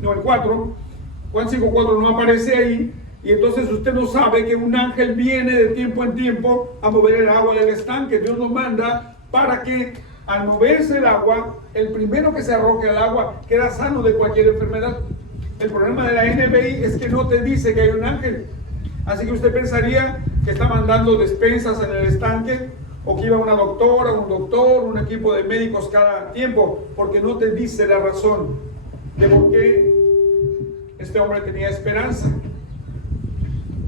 no el 4, Juan 5:4 no aparece ahí, y entonces usted no sabe que un ángel viene de tiempo en tiempo a mover el agua del estanque. Dios nos manda para que al moverse el agua, el primero que se arroje al agua queda sano de cualquier enfermedad. El problema de la NBI es que no te dice que hay un ángel. Así que usted pensaría que está mandando despensas en el estanque, o que iba una doctora, un doctor, un equipo de médicos cada tiempo, porque no te dice la razón de por qué este hombre tenía esperanza.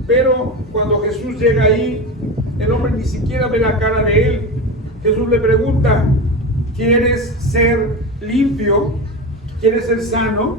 Pero cuando Jesús llega ahí, el hombre ni siquiera ve la cara de él. Jesús le pregunta: ¿quieres ser limpio? ¿Quieres ser sano?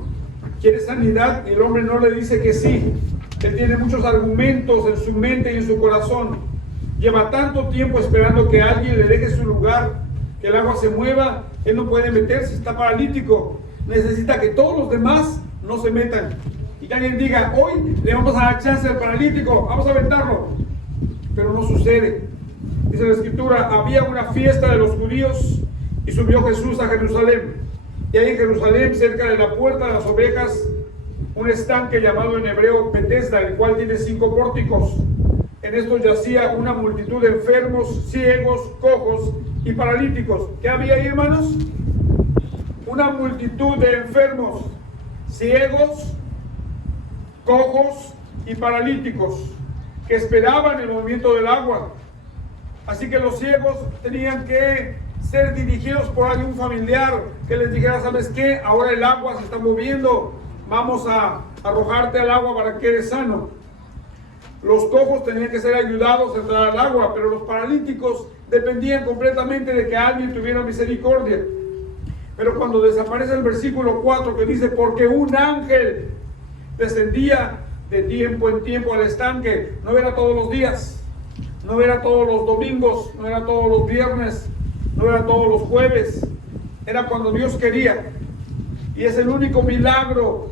¿Quieres sanidad? Y el hombre no le dice que sí. Él tiene muchos argumentos en su mente y en su corazón. Lleva tanto tiempo esperando que alguien le deje su lugar, que el agua se mueva. Él no puede meterse, está paralítico. Necesita que todos los demás no se metan. Y que alguien diga: hoy le vamos a dar chance al paralítico, vamos a aventarlo. Pero no sucede. Dice la escritura: había una fiesta de los judíos y subió Jesús a Jerusalén. Y hay en Jerusalén, cerca de la puerta de las ovejas, un estanque llamado en hebreo Betesda, el cual tiene 5 pórticos. En estos yacía una multitud de enfermos, ciegos, cojos y paralíticos. ¿Qué había ahí, hermanos? Una multitud de enfermos, ciegos, cojos y paralíticos que esperaban el movimiento del agua. Así que los ciegos tenían que ser dirigidos por algún familiar que les dijera: ¿sabes qué? Ahora el agua se está moviendo, vamos a arrojarte al agua para que quedes sano. Los cojos tenían que ser ayudados a entrar al agua, pero los paralíticos dependían completamente de que alguien tuviera misericordia. Pero cuando desaparece el versículo 4 que dice: porque un ángel descendía de tiempo en tiempo al estanque, no era todos los días, no era todos los domingos, no era todos los viernes, no era todos los jueves, era cuando Dios quería. Y es el único milagro,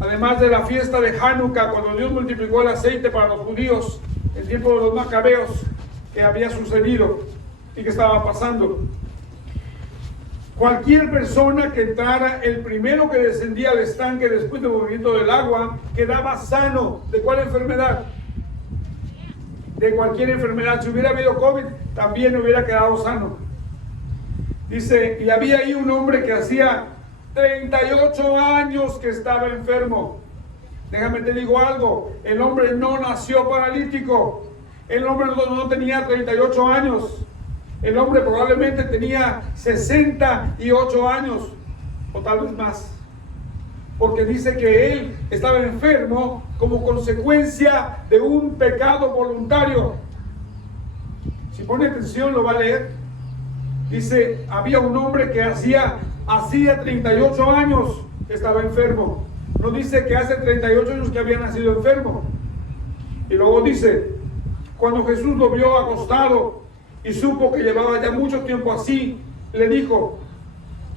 además de la fiesta de Hanukkah, cuando Dios multiplicó el aceite para los judíos, en tiempo de los macabeos, que había sucedido y que estaba pasando. Cualquier persona que entrara, el primero que descendía al estanque después del movimiento del agua, quedaba sano. ¿De cuál enfermedad? De cualquier enfermedad. Si hubiera habido COVID, también hubiera quedado sano. Dice: y había ahí un hombre que hacía 38 años que estaba enfermo. Déjame te digo algo: el hombre no nació paralítico. El hombre no tenía 38 años. El hombre probablemente tenía 68 años, o tal vez más. Porque dice que él estaba enfermo como consecuencia de un pecado voluntario. Si pone atención lo va a leer. Dice: había un hombre que hacía 38 años que estaba enfermo. No dice que hace 38 años que había nacido enfermo. Y luego dice: cuando Jesús lo vio acostado y supo que llevaba ya mucho tiempo así, le dijo: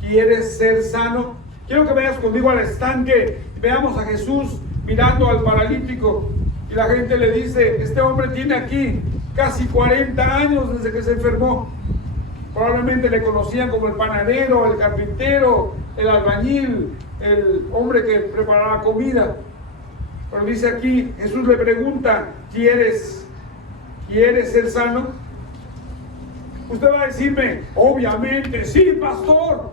¿quieres ser sano? Quiero que vayas conmigo al estanque y veamos a Jesús mirando al paralítico. Y la gente le dice: este hombre tiene aquí casi 40 años desde que se enfermó. Probablemente le conocían como el panadero, el carpintero, el albañil, el hombre que preparaba comida. Pero dice aquí, Jesús le pregunta: ¿quieres ser sano? Usted va a decirme: obviamente, sí, pastor.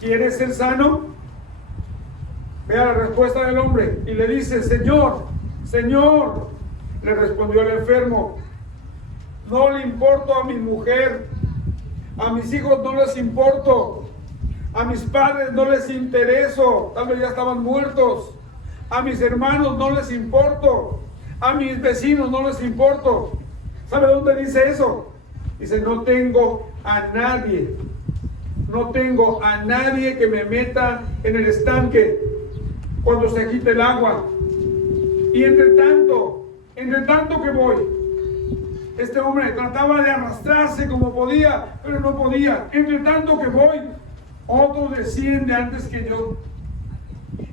¿Quieres ser sano? Vea la respuesta del hombre y le dice: Señor, le respondió el enfermo, no le importo a mi mujer, a mis hijos no les importo, a mis padres no les intereso, tal vez ya estaban muertos, a mis hermanos no les importo, a mis vecinos no les importo. ¿Sabe dónde dice eso? Dice: no tengo a nadie que me meta en el estanque cuando se agite el agua. Y entre tanto que voy, este hombre trataba de arrastrarse como podía, pero no podía. Entre tanto que voy, otro desciende antes que yo.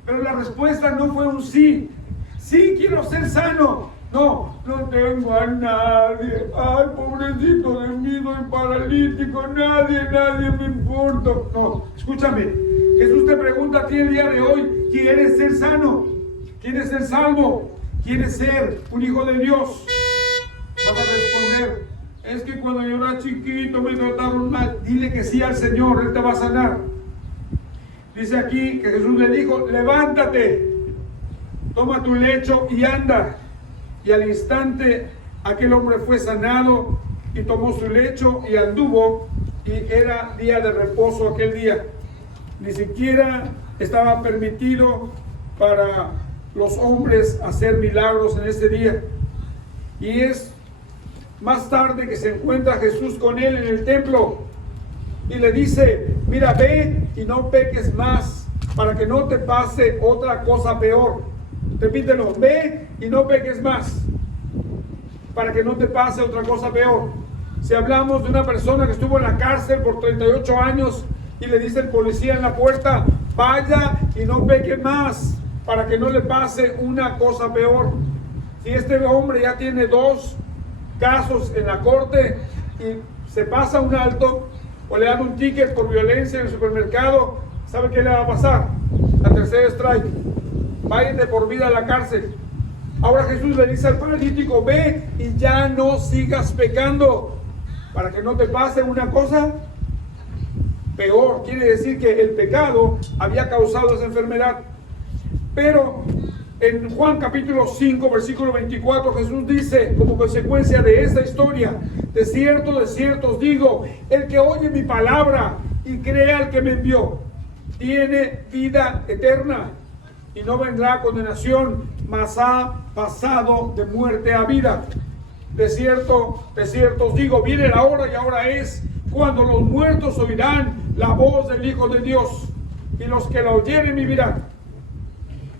Pero la respuesta no fue un sí. Sí, quiero ser sano. No tengo a nadie. Ay, pobrecito de mí, soy paralítico. Nadie me importa. No, escúchame. Jesús te pregunta a ti el día de hoy, ¿quieres ser sano? ¿Quieres ser salvo? ¿Quieres ser un hijo de Dios? Vas a responder, es que cuando yo era chiquito me trataron mal. Dile que sí al Señor, Él te va a sanar. Dice aquí que Jesús le dijo, levántate, toma tu lecho y anda. Y al instante aquel hombre fue sanado y tomó su lecho y anduvo, y era día de reposo aquel día. Ni siquiera estaba permitido para los hombres hacer milagros en ese día. Y es más tarde que se encuentra Jesús con él en el templo y le dice, mira, ve y no peques más para que no te pase otra cosa peor. Repítelo, ve y no peques más para que no te pase otra cosa peor. Si hablamos de una persona que estuvo en la cárcel por 38 años y le dice el policía en la puerta, vaya y no peque más para que no le pase una cosa peor. Si este hombre ya tiene 2 casos en la corte y se pasa un alto o le dan un ticket por violencia en el supermercado, ¿sabe qué le va a pasar? La tercera strike. Váyate por vida a la cárcel. Ahora Jesús le dice al paralítico, ve y ya no sigas pecando para que no te pase una cosa peor. Quiere decir que el pecado había causado esa enfermedad. Pero en Juan capítulo 5, versículo 24, Jesús dice, como consecuencia de esta historia, de cierto os digo, el que oye mi palabra y crea al que me envió, tiene vida eterna y no vendrá a condenación, mas ha pasado de muerte a vida. De cierto os digo, viene la hora y ahora es, cuando los muertos oirán la voz del Hijo de Dios, y los que la oyeren vivirán.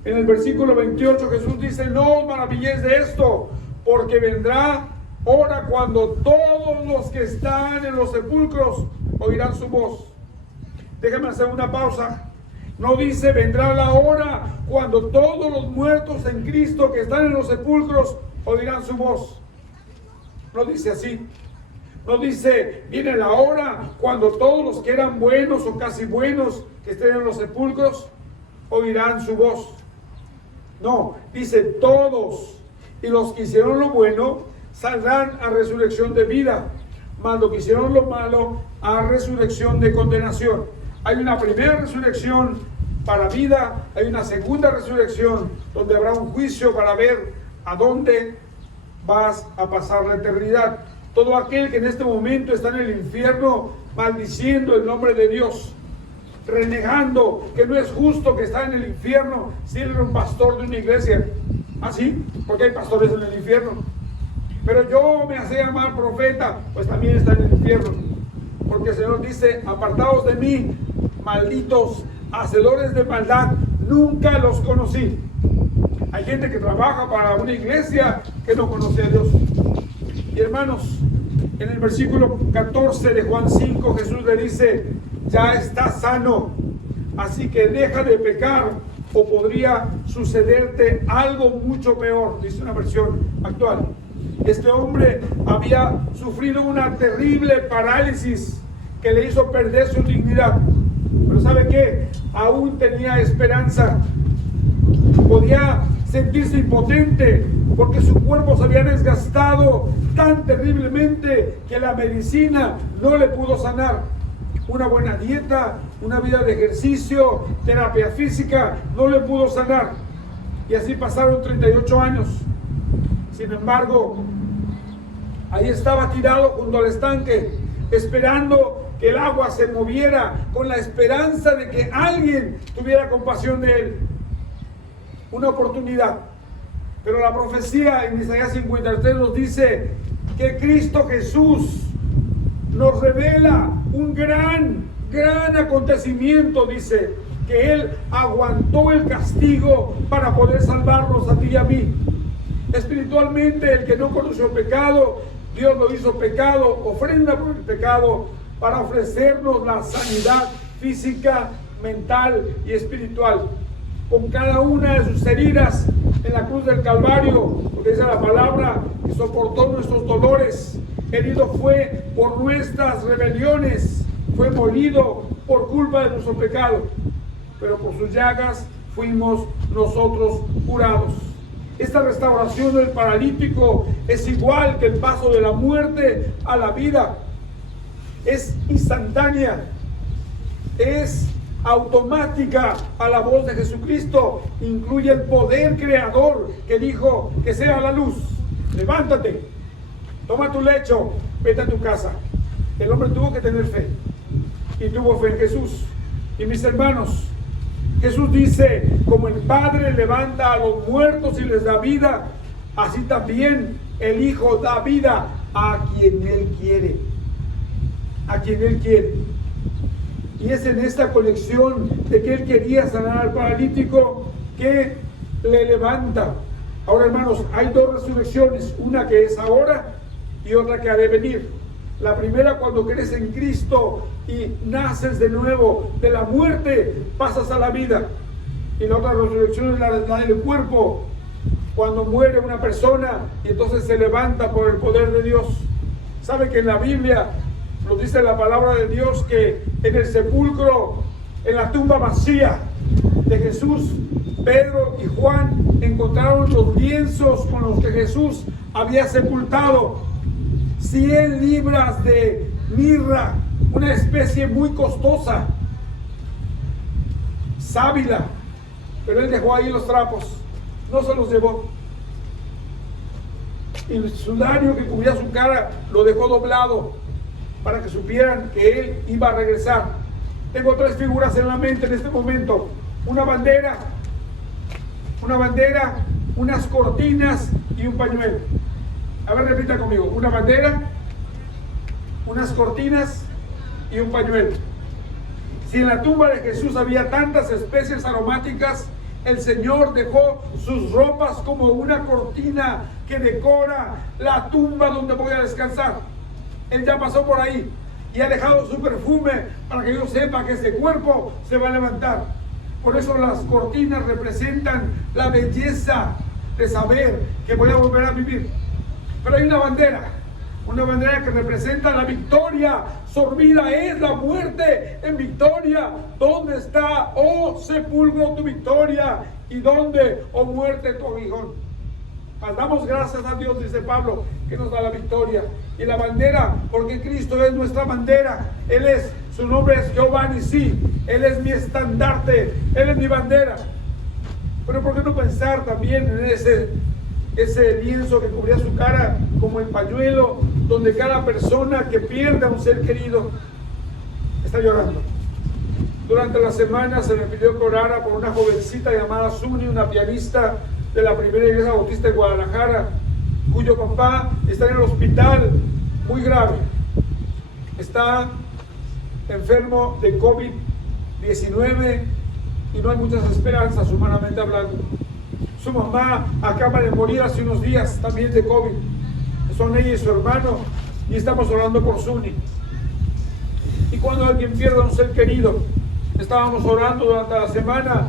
En el versículo 28 Jesús dice, no os maravilléis de esto, porque vendrá hora cuando todos los que están en los sepulcros oirán su voz. Déjame hacer una pausa. No dice, vendrá la hora cuando todos los muertos en Cristo que están en los sepulcros oirán su voz. No dice así. No dice, viene la hora cuando todos los que eran buenos o casi buenos que estén en los sepulcros oirán su voz. No, dice todos. Y los que hicieron lo bueno saldrán a resurrección de vida, mas los que hicieron lo malo a resurrección de condenación. Hay una primera resurrección para vida, hay una segunda resurrección donde habrá un juicio para ver a dónde vas a pasar la eternidad. Todo aquel que en este momento está en el infierno maldiciendo el nombre de Dios, renegando que no es justo que está en el infierno si él era un pastor de una iglesia. ¿Ah, sí? Porque hay pastores en el infierno. Pero yo me hacía llamar profeta, pues también está en el infierno. Porque el Señor dice, apartaos de mí, malditos, hacedores de maldad, nunca los conocí. Hay gente que trabaja para una iglesia que no conoce a Dios. Y hermanos, en el versículo 14 de Juan 5, Jesús le dice, ya estás sano, así que deja de pecar o podría sucederte algo mucho peor, dice una versión actual. Este hombre había sufrido una terrible parálisis que le hizo perder su dignidad. Pero ¿sabe qué? Aún tenía esperanza. Podía sentirse impotente porque su cuerpo se había desgastado tan terriblemente que la medicina no le pudo sanar. Una buena dieta, una vida de ejercicio, terapia física, no le pudo sanar. Y así pasaron 38 años. Sin embargo, ahí estaba tirado junto al estanque, esperando que el agua se moviera, con la esperanza de que alguien tuviera compasión de él. Una oportunidad. Pero la profecía en Isaías 53 nos dice que Cristo Jesús nos revela un gran acontecimiento. Dice que Él aguantó el castigo para poder salvarnos a ti y a mí. Espiritualmente, el que no conoció pecado, Dios lo hizo pecado, ofrenda por el pecado, para ofrecernos la sanidad física, mental y espiritual. Con cada una de sus heridas en la cruz del Calvario, porque dice la palabra que soportó nuestros dolores, herido fue por nuestras rebeliones, fue molido por culpa de nuestro pecado. pero por sus llagas fuimos nosotros curados. Esta restauración del paralítico es igual que el paso de la muerte a la vida. Es instantánea, es automática a la voz de Jesucristo. Incluye el poder creador que dijo que sea la luz. Levántate, toma tu lecho, vete a tu casa. El hombre tuvo que tener fe y tuvo fe en Jesús. Y mis hermanos, Jesús dice, como el Padre levanta a los muertos y les da vida, así también el Hijo da vida a quien Él quiere. A quien Él quiere. Y es en esta conexión de que Él quería sanar al paralítico que le levanta. Ahora, hermanos, hay dos resurrecciones, una que es ahora y otra que ha de venir. La primera, cuando crees en Cristo y naces de nuevo de la muerte, pasas a la vida. Y la otra resurrección es la del cuerpo, cuando muere una persona y entonces se levanta por el poder de Dios. ¿Sabe que en la Biblia nos dice la palabra de Dios que en el sepulcro, en la tumba vacía de Jesús, Pedro y Juan encontraron los lienzos con los que Jesús había sepultado? 100 libras de mirra, una especie muy costosa, sábila, pero él dejó ahí los trapos, no se los llevó. Y el sudario que cubría su cara lo dejó doblado para que supieran que él iba a regresar. Tengo tres figuras en la mente en este momento: una bandera, unas cortinas y un pañuelo. A ver, repita conmigo: una bandera, unas cortinas y un pañuelo. Si en la tumba de Jesús había tantas especies aromáticas, el Señor dejó sus ropas como una cortina que decora la tumba donde voy a descansar. Él ya pasó por ahí y ha dejado su perfume para que yo sepa que ese cuerpo se va a levantar. Por eso las cortinas representan la belleza de saber que voy a volver a vivir. Pero hay una bandera que representa la victoria. Sorbida es la muerte en victoria. ¿Dónde está, oh sepulcro, tu victoria? ¿Y dónde, oh muerte, tu aguijón? Damos gracias a Dios, dice Pablo, que nos da la victoria. Y la bandera, porque Cristo es nuestra bandera. Su nombre es Jehová Nisí. Él es mi estandarte, Él es mi bandera. Pero ¿por qué no pensar también en ese lienzo que cubría su cara como el pañuelo, donde cada persona que pierde a un ser querido está llorando? Durante la semana se me pidió que orara por una jovencita llamada Suni, una pianista de la primera iglesia bautista de Guadalajara, cuyo papá está en el hospital muy grave. Está enfermo de COVID-19 y no hay muchas esperanzas humanamente hablando. Su mamá acaba de morir hace unos días también de COVID. Son ella y su hermano, y estamos orando por Suni. Y cuando alguien pierde a un ser querido, estábamos orando durante la semana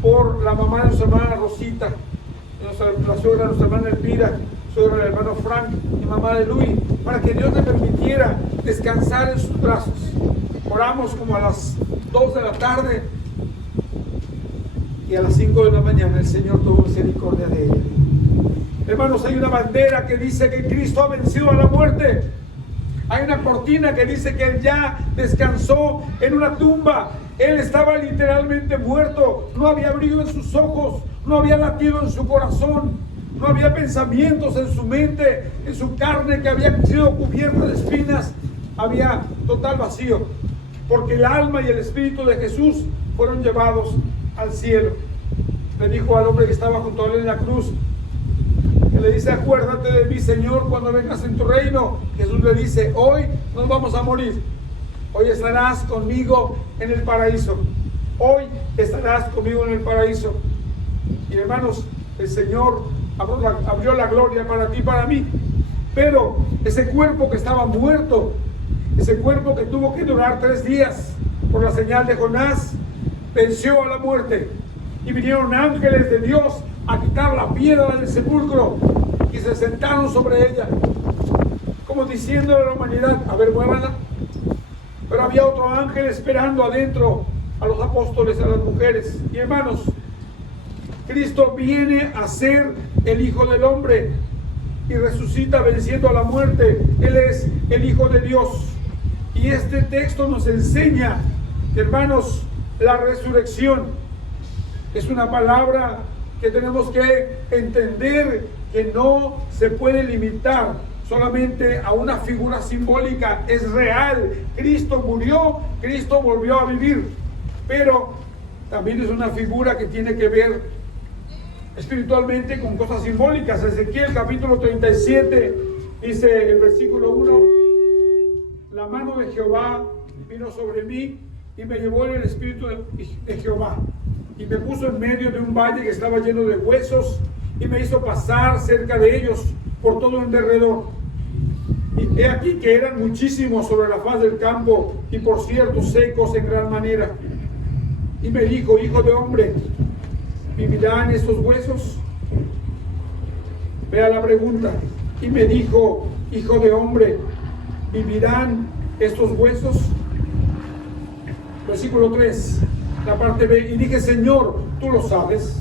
por la mamá de nuestra hermana Rosita, la suegra de nuestra hermana Elvira, suegra del hermano Frank y mamá de Luis, para que Dios le permitiera descansar en sus brazos. Oramos como a las 2 de la tarde y a las 5 de la mañana el Señor tuvo misericordia de ella. Hermanos, hay una bandera que dice que Cristo ha vencido a la muerte. Hay una cortina que dice que Él ya descansó en una tumba. Él estaba literalmente muerto. No había brillo en sus ojos, no había latido en su corazón, no había pensamientos en su mente, en su carne que había sido cubierta de espinas. Había total vacío, porque el alma y el espíritu de Jesús fueron llevados al cielo. Le dijo al hombre que estaba junto a él en la cruz, que le dice: acuérdate de mí, Señor, cuando vengas en tu reino. Jesús le dice: hoy nos vamos a morir, hoy estarás conmigo en el paraíso, hoy estarás conmigo en el paraíso. Y hermanos, el Señor abrió la gloria para ti y para mí. Pero ese cuerpo que estaba muerto, ese cuerpo que tuvo que durar 3 días por la señal de Jonás, venció a la muerte. Y vinieron ángeles de Dios a quitar la piedra del sepulcro y se sentaron sobre ella, como diciendo a la humanidad: a ver, muévanla. Pero había otro ángel esperando adentro a los apóstoles, a las mujeres. Y hermanos, Cristo viene a ser el Hijo del Hombre y resucita venciendo a la muerte. Él es el Hijo de Dios. Y este texto nos enseña, hermanos, la resurrección es una palabra que tenemos que entender que no se puede limitar solamente a una figura simbólica. Es real. Cristo murió, Cristo volvió a vivir, pero también es una figura que tiene que ver espiritualmente con cosas simbólicas. Ezequiel capítulo 37 dice el versículo 1: la mano de Jehová vino sobre mí y me llevó en el espíritu de Jehová y me puso en medio de un valle que estaba lleno de huesos y me hizo pasar cerca de ellos por todo en derredor. Y he aquí que eran muchísimos sobre la faz del campo y por cierto secos en gran manera. Y me dijo: hijo de hombre, ¿vivirán estos huesos? Vea la pregunta. Y me dijo: hijo de hombre, ¿vivirán estos huesos? Versículo 3, la parte B. Y dije: Señor, tú lo sabes.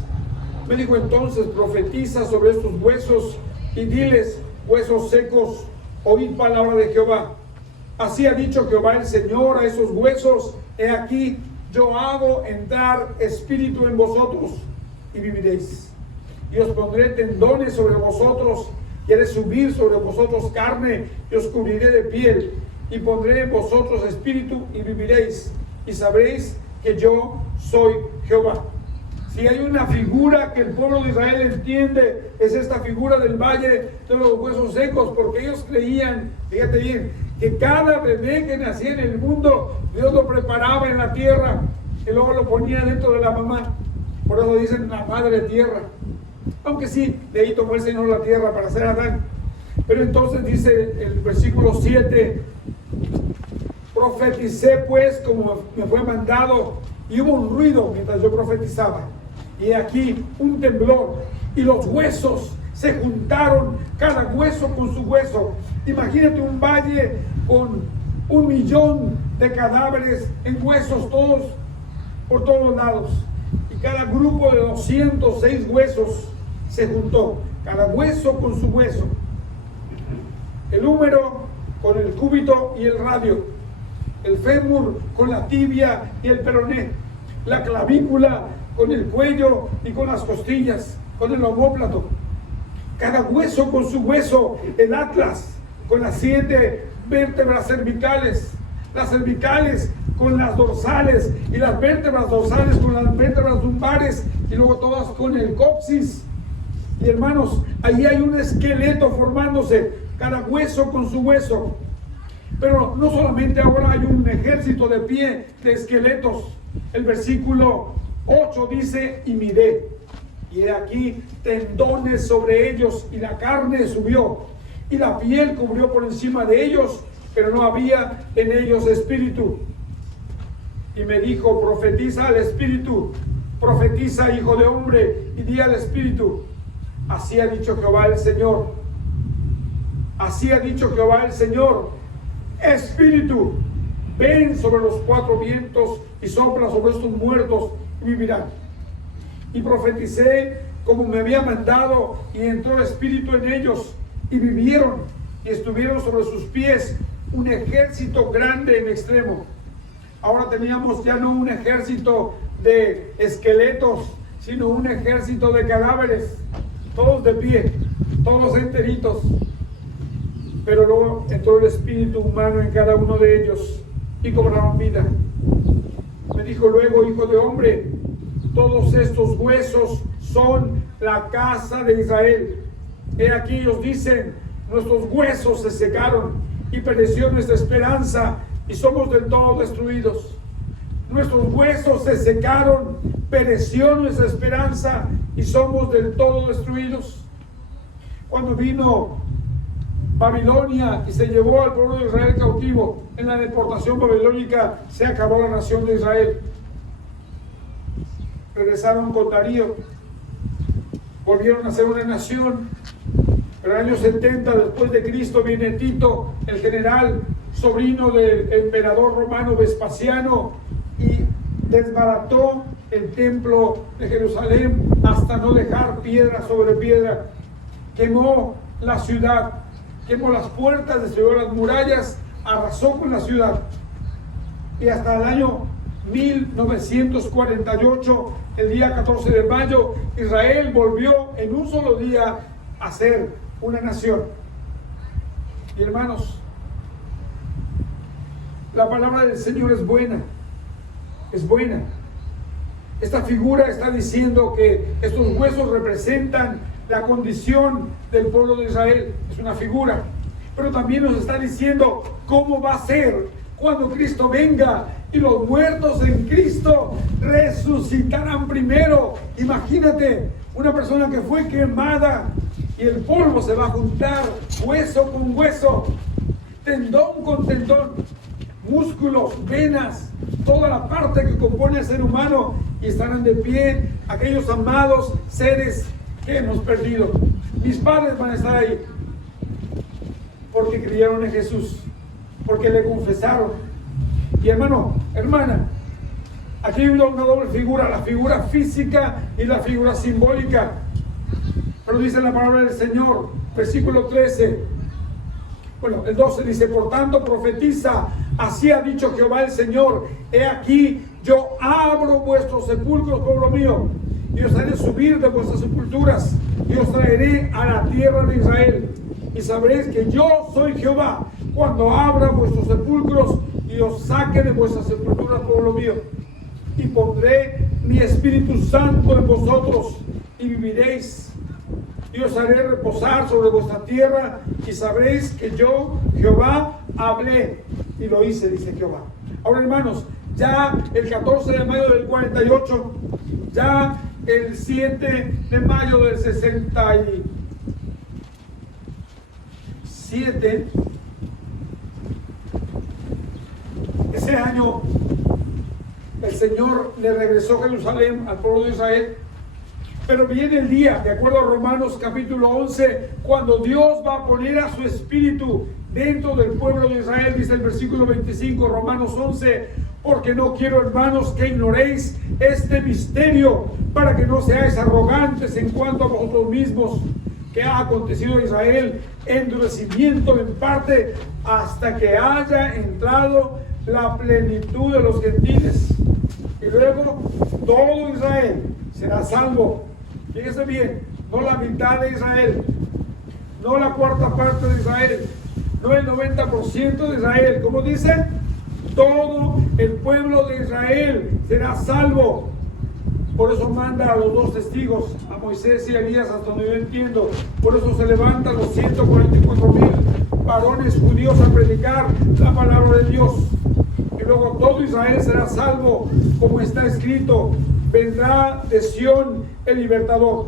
Me dijo entonces: profetiza sobre estos huesos y diles: huesos secos, oíd palabra de Jehová. Así ha dicho Jehová el Señor a esos huesos: he aquí, yo hago entrar espíritu en vosotros y viviréis. Y os pondré tendones sobre vosotros, y haré subir sobre vosotros carne, y os cubriré de piel, y pondré en vosotros espíritu y viviréis, y sabréis que yo soy Jehová. Si hay una figura que el pueblo de Israel entiende, es esta figura del valle de los huesos secos, porque ellos creían, fíjate bien, que cada bebé que nacía en el mundo, Dios lo preparaba en la tierra y luego lo ponía dentro de la mamá. Por eso dicen la madre tierra. Aunque sí, de ahí tomó el Señor la tierra para hacer Adán. Pero entonces dice el versículo 7: profeticé pues como me fue mandado, y hubo un ruido mientras yo profetizaba. Y aquí un temblor, y los huesos se juntaron, cada hueso con su hueso. Imagínate un valle con 1,000,000 de cadáveres en huesos, todos por todos lados. Y cada grupo de 206 huesos se juntó, cada hueso con su hueso. El húmero con el cúbito y el radio, el fémur con la tibia y el peroné, la clavícula con el cuello y con las costillas, con el omóplato, cada hueso con su hueso, el atlas con las 7 vértebras cervicales, las cervicales con las dorsales, y las vértebras dorsales con las vértebras lumbares, y luego todas con el coxis. Y hermanos, ahí hay un esqueleto formándose, cada hueso con su hueso. Pero no solamente ahora hay un ejército de pie de esqueletos. El versículo 8 dice: y miré, y he aquí tendones sobre ellos, y la carne subió, y la piel cubrió por encima de ellos, pero no había en ellos espíritu. Y me dijo: profetiza al espíritu, profetiza, hijo de hombre, y di al espíritu: así ha dicho Jehová el Señor, así ha dicho Jehová el Señor, espíritu, ven sobre los 4 vientos y sopla sobre estos muertos y vivirán. Y profeticé como me había mandado, y entró espíritu en ellos y vivieron, y estuvieron sobre sus pies un ejército grande en extremo. Ahora teníamos ya no un ejército de esqueletos, sino un ejército de cadáveres, todos de pie, todos enteritos. Pero luego entró el espíritu humano en cada uno de ellos y cobraron vida. Me dijo luego: hijo de hombre, todos estos huesos son la casa de Israel. He aquí ellos dicen: nuestros huesos se secaron y pereció nuestra esperanza y somos del todo destruidos. Nuestros huesos se secaron, pereció nuestra esperanza y somos del todo destruidos. Cuando vino Babilonia y se llevó al pueblo de Israel cautivo, en la deportación babilónica se acabó la nación de Israel. Regresaron con Darío, volvieron a ser una nación. Pero en el año 70 después de Cristo viene Tito, el general, sobrino del emperador romano Vespasiano, y desbarató el templo de Jerusalén hasta no dejar piedra sobre piedra. Quemó la ciudad, quemó las puertas, destruyó las murallas, arrasó con la ciudad. Y hasta el año 1948, el día 14 de mayo, Israel volvió en un solo día a ser una nación. Y hermanos, la palabra del Señor es buena, es buena. Esta figura está diciendo que estos huesos representan la condición del pueblo de Israel. Es una figura, pero también nos está diciendo cómo va a ser cuando Cristo venga y los muertos en Cristo resucitarán primero. Imagínate una persona que fue quemada y el polvo se va a juntar, hueso con hueso, tendón con tendón, músculos, venas, toda la parte que compone el ser humano, y estarán de pie aquellos amados seres que hemos perdido. Mis padres van a estar ahí porque creyeron en Jesús, porque le confesaron. Y hermano, hermana, aquí hay una doble figura, la figura física y la figura simbólica. Pero dice la palabra del Señor, versículo 13, bueno, el 12 dice: por tanto profetiza, así ha dicho Jehová el Señor, he aquí yo abro vuestros sepulcros, pueblo mío, y os haré subir de vuestras sepulturas, y os traeré a la tierra de Israel, y sabréis que yo soy Jehová, cuando abra vuestros sepulcros y os saque de vuestras sepulturas, pueblo mío, y pondré mi Espíritu Santo en vosotros, y viviréis, y os haré reposar sobre vuestra tierra, y sabréis que yo, Jehová, hablé, y lo hice, dice Jehová. Ahora, hermanos, ya el 14 de mayo del 48, ya el 7 de mayo del 67, ese año el Señor le regresó Jerusalén al pueblo de Israel. Pero viene el día, de acuerdo a Romanos capítulo 11, cuando Dios va a poner a su espíritu dentro del pueblo de Israel. Dice el versículo 25, Romanos 11: porque no quiero, hermanos, que ignoréis este misterio, para que no seáis arrogantes en cuanto a vosotros mismos, que ha acontecido a Israel endurecimiento en parte, hasta que haya entrado la plenitud de los gentiles, y luego todo Israel será salvo. Fíjese bien, no la mitad de Israel, no la cuarta parte de Israel, no el 90% de Israel. ¿Cómo dice? Todo el pueblo de Israel será salvo. Por eso manda a los dos testigos, a Moisés y a Elías, hasta donde yo entiendo. Por eso se levantan los 144,000 varones judíos a predicar la palabra de Dios. Y luego todo Israel será salvo, como está escrito: vendrá de Sión el libertador,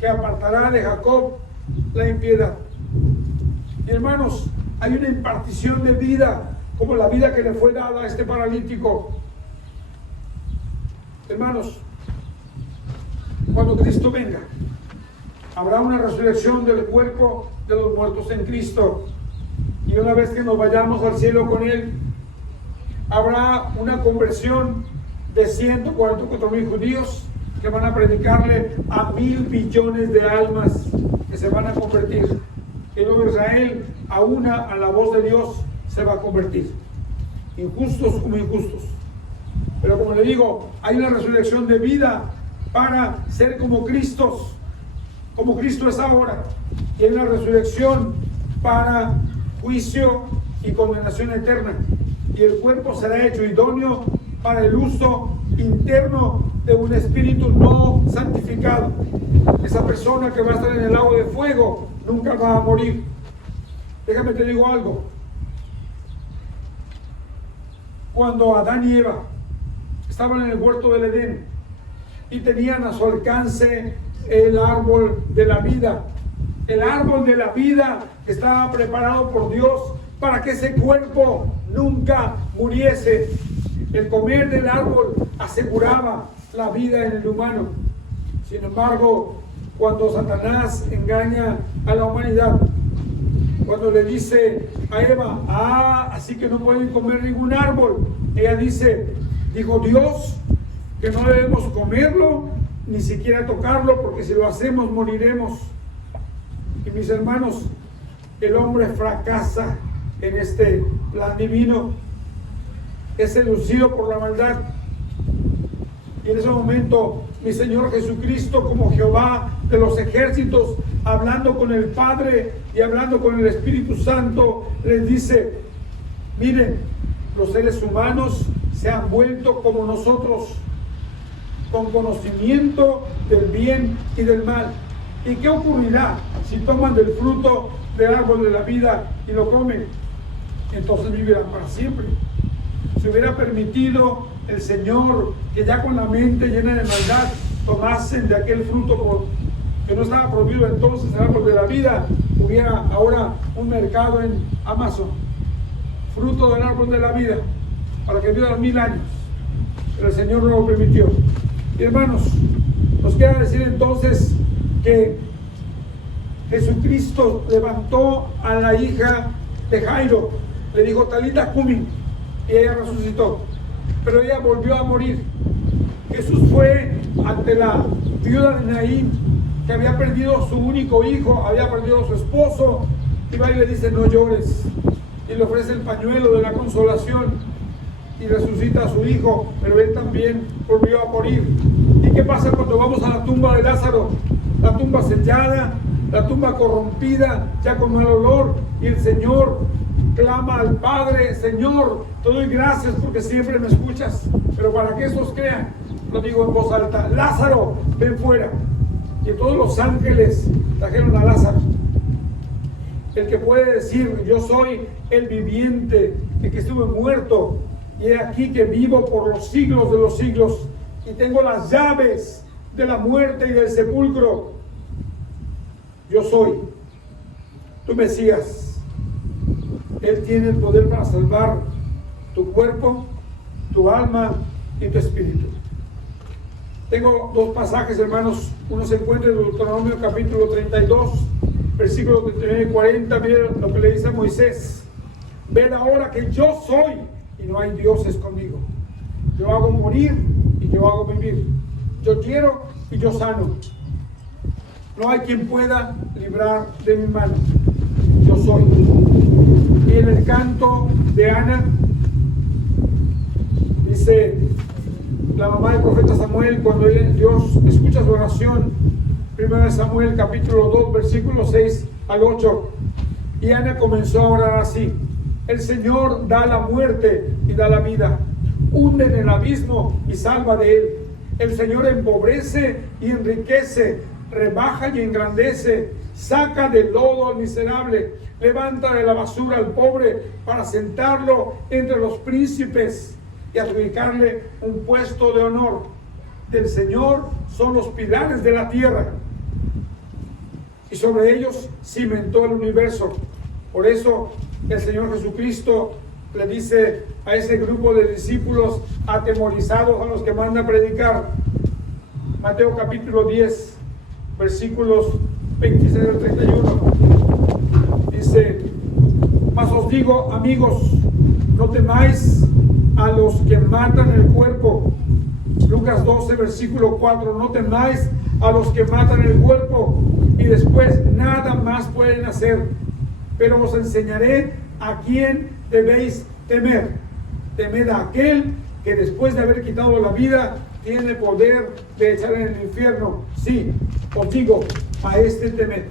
que apartará de Jacob la impiedad. Y hermanos, hay una impartición de vida, como la vida que le fue dada a este paralítico. Hermanos, cuando Cristo venga, habrá una resurrección del cuerpo de los muertos en Cristo. Y una vez que nos vayamos al cielo con Él, habrá una conversión de 144,000 judíos que van a predicarle a 1,000 billones de almas que se van a convertir. Y luego Israel, a la voz de Dios, se va a convertir, injustos como injustos. Pero como le digo, hay una resurrección de vida para ser como Cristo es ahora, y hay una resurrección para juicio y condenación eterna, y el cuerpo será hecho idóneo para el uso interno de un espíritu no santificado. Esa persona que va a estar en el lago de fuego nunca va a morir. Déjame te digo algo. Cuando Adán y Eva estaban en el huerto del Edén y tenían a su alcance el árbol de la vida, el árbol de la vida estaba preparado por Dios para que ese cuerpo nunca muriese. El comer del árbol aseguraba la vida en el humano. Sin embargo, cuando Satanás engaña a la humanidad, cuando le dice a Eva, así que no pueden comer ningún árbol, ella dice, dijo Dios, que no debemos comerlo, ni siquiera tocarlo, porque si lo hacemos moriremos. Y mis hermanos, el hombre fracasa en este plan divino, es seducido por la maldad. Y en ese momento mi Señor Jesucristo, como Jehová de los ejércitos, hablando con el Padre y hablando con el Espíritu Santo, les dice: miren, los seres humanos se han vuelto como nosotros, con conocimiento del bien y del mal. ¿Y qué ocurrirá si toman del fruto del árbol de la vida y lo comen? Entonces vivirán para siempre. Si hubiera permitido el Señor que ya con la mente llena de maldad tomasen de aquel fruto que no estaba prohibido entonces, el árbol de la vida, hubiera ahora un mercado en Amazon, fruto del árbol de la vida, para que vivan 1000 años. Pero el Señor no lo permitió. Y hermanos, nos quiere decir entonces que Jesucristo levantó a la hija de Jairo, le dijo: Talita cumi, y ella resucitó, pero ella volvió a morir. Jesús fue ante la viuda de Naín, que había perdido su único hijo, había perdido a su esposo, y va y le dice: no llores, y le ofrece el pañuelo de la consolación, y resucita a su hijo, pero él también volvió a morir. ¿Y qué pasa cuando vamos a la tumba de Lázaro? La tumba sellada, la tumba corrompida, ya con mal olor, y el Señor clama al Padre: Señor, te doy gracias porque siempre me escuchas, pero para que estos crean, lo digo en voz alta: Lázaro, ven fuera. Y todos los ángeles trajeron a Lázaro, el que puede decir: yo soy el viviente, el que estuve muerto, y he aquí que vivo por los siglos de los siglos, y tengo las llaves de la muerte y del sepulcro. Yo soy tu Mesías. Él tiene el poder para salvar tu cuerpo, tu alma y tu espíritu. Tengo dos pasajes, hermanos. Uno se encuentra en Deuteronomio capítulo 32, versículos 39 y 40. Miren lo que le dice a Moisés: ven ahora que yo soy y no hay dioses conmigo. Yo hago morir y yo hago vivir. Yo quiero y yo sano. No hay quien pueda librar de mi mano. Yo soy. Y en el canto de Ana dice la mamá del profeta Samuel, cuando Dios escucha su oración, 1 Samuel capítulo 2 versículos 6 al 8, y Ana comenzó a orar así: el Señor da la muerte y da la vida, hunde en el abismo y salva de él. El Señor empobrece y enriquece, rebaja y engrandece, saca del lodo al miserable, levanta de la basura al pobre para sentarlo entre los príncipes y adjudicarle un puesto de honor. Del Señor son los pilares de la tierra, y sobre ellos cimentó el universo. Por eso el Señor Jesucristo le dice a ese grupo de discípulos atemorizados, a los que manda a predicar, Mateo capítulo 10 versículos 26 al 31, dice: mas os digo, amigos, no temáis a los que matan el cuerpo. Lucas 12 versículo 4: no temáis a los que matan el cuerpo y después nada más pueden hacer, pero os enseñaré a quién debéis temer. Temed a aquel que después de haber quitado la vida tiene el poder de echar en el infierno. Sí, os digo, a este temed.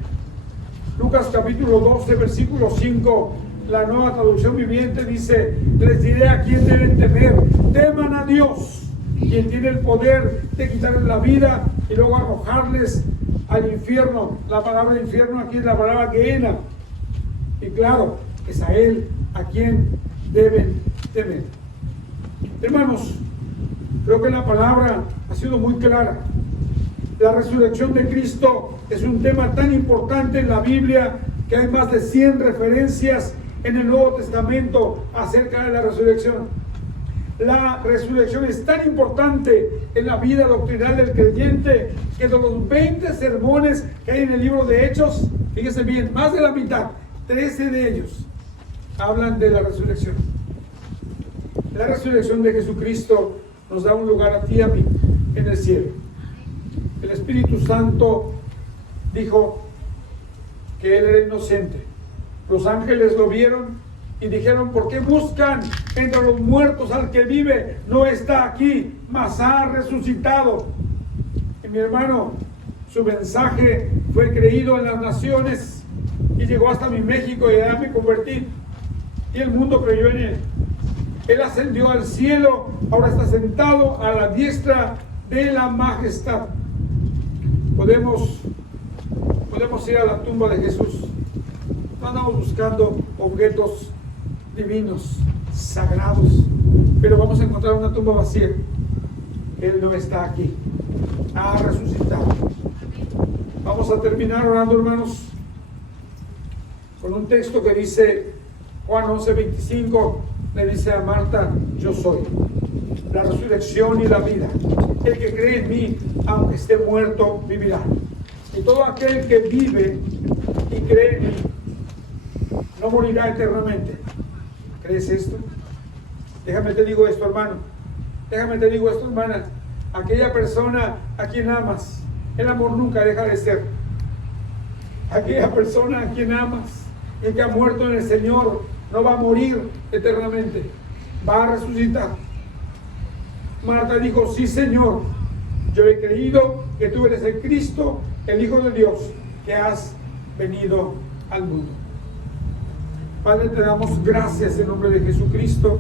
Lucas capítulo 12 versículo 5, la Nueva Traducción Viviente dice: les diré a quién deben temer. Teman a Dios, quien tiene el poder de quitarles la vida y luego arrojarles al infierno. La palabra infierno aquí es la palabra Gehenna, y claro, es a él a quien deben temer. Hermanos, creo que la palabra ha sido muy clara. La resurrección de Cristo es un tema tan importante en la Biblia que hay más de 100 referencias en el Nuevo Testamento acerca de la resurrección. La resurrección es tan importante en la vida doctrinal del creyente que de los 20 sermones que hay en el libro de Hechos, fíjese bien, más de la mitad, 13 de ellos, hablan de la resurrección. La resurrección de Jesucristo nos da un lugar a ti y a mí en el cielo. El Espíritu Santo dijo que él era inocente. Los ángeles lo vieron y dijeron: ¿por qué buscan entre los muertos al que vive? No está aquí, mas ha resucitado. Y mi hermano, su mensaje fue creído en las naciones y llegó hasta mi México, y allá me convertí y el mundo creyó en él. Él ascendió al cielo, ahora está sentado a la diestra de la majestad. Podemos ir a la tumba de Jesús. No andamos buscando objetos divinos, sagrados, pero vamos a encontrar una tumba vacía. Él no está aquí, ha resucitado. Vamos a terminar orando, hermanos, con un texto que dice Juan 11:25. Le dice a Marta: yo soy la resurrección y la vida. El que cree en mí, aunque esté muerto, vivirá. Y todo aquel que vive y cree en mí no morirá eternamente. ¿Crees esto? Déjame te digo esto, hermano. Déjame te digo esto, hermana. Aquella persona a quien amas, el amor nunca deja de ser. Aquella persona a quien amas y que ha muerto en el Señor no va a morir eternamente, va a resucitar. Marta dijo: sí, Señor, yo he creído que tú eres el Cristo, el Hijo de Dios, que has venido al mundo. Padre, te damos gracias en nombre de Jesucristo.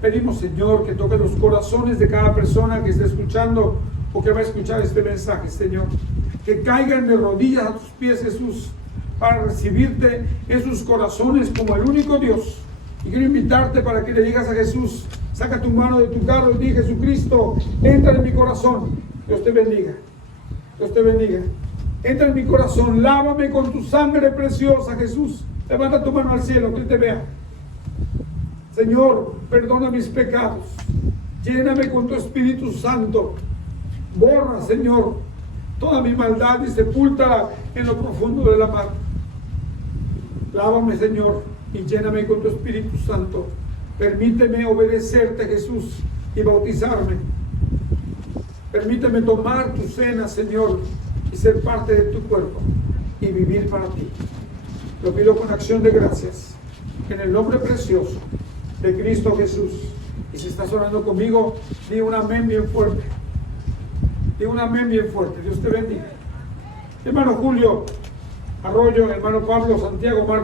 Pedimos, Señor, que toque los corazones de cada persona que esté escuchando o que va a escuchar este mensaje, Señor. Que caigan de rodillas a tus pies, Jesús, para recibirte en sus corazones como el único Dios. Y quiero invitarte para que le digas a Jesús: saca tu mano de tu carro y di: Jesucristo, entra en mi corazón. Dios te bendiga. Dios te bendiga. Entra en mi corazón, lávame con tu sangre preciosa, Jesús. Levanta tu mano al cielo, que Él te vea. Señor, perdona mis pecados. Lléname con tu Espíritu Santo. Borra, Señor, toda mi maldad y sepúltala en lo profundo de la mar. Lávame, Señor, y lléname con tu Espíritu Santo. Permíteme obedecerte, Jesús, y bautizarme. Permíteme tomar tu cena, Señor, y ser parte de tu cuerpo y vivir para ti. Lo pido con acción de gracias, en el nombre precioso de Cristo Jesús. Y si estás orando conmigo, di un amén bien fuerte. Di un amén bien fuerte. Dios te bendiga. Hermano Julio Arroyo, hermano Pablo, Santiago, Marcos.